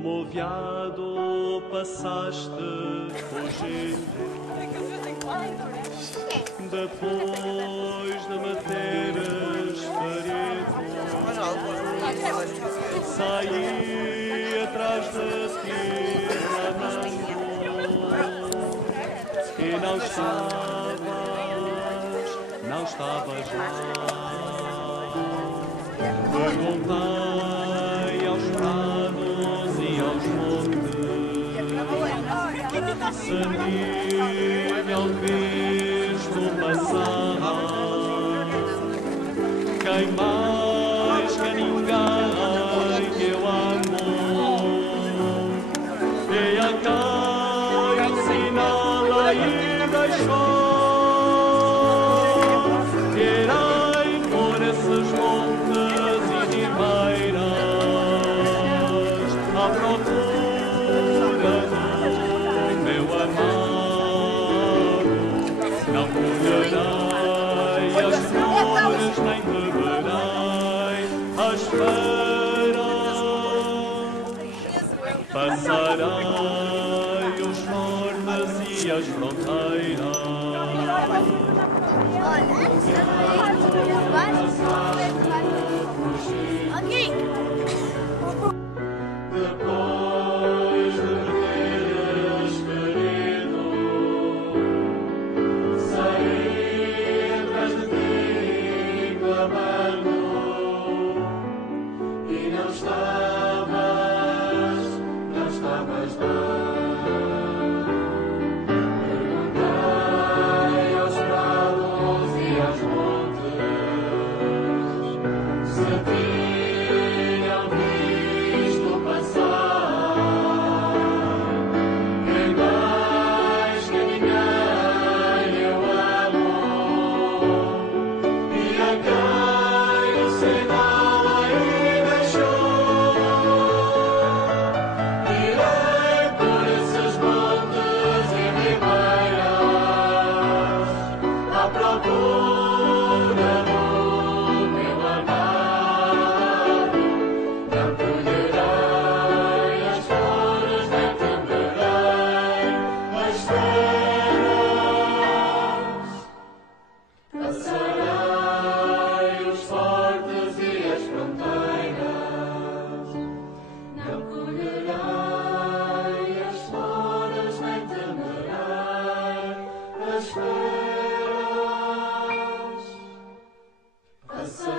Como o veado passaste fugindo, depois de me teres ferido, saí atrás de ti clamando, e não estavas lá. Perguntei aos prados e aos montes se tinham visto passar quem mais que ninguém que eu amo, e a quem o sinal aí deixou. Irei por esses montes e ribeiras à procura do meu amado. Não colherei as flores nem beberei as feiras. Passarei os nortes e as fronteiras. Depois de me teres ferido, saí atrás de ti clamando, e não estavas lá. Perguntei aos prados e aos montes se tinham visto passar quem mais que ninguém eu amo, e a quem o sinal aí deixou. Irei por esses montes e ribeiras à procura do meu amado. Não colherei as flores nem temerei as feras. Passarei os fortes e as fronteiras. Não colherei as flores nem temerei as feras. Passarei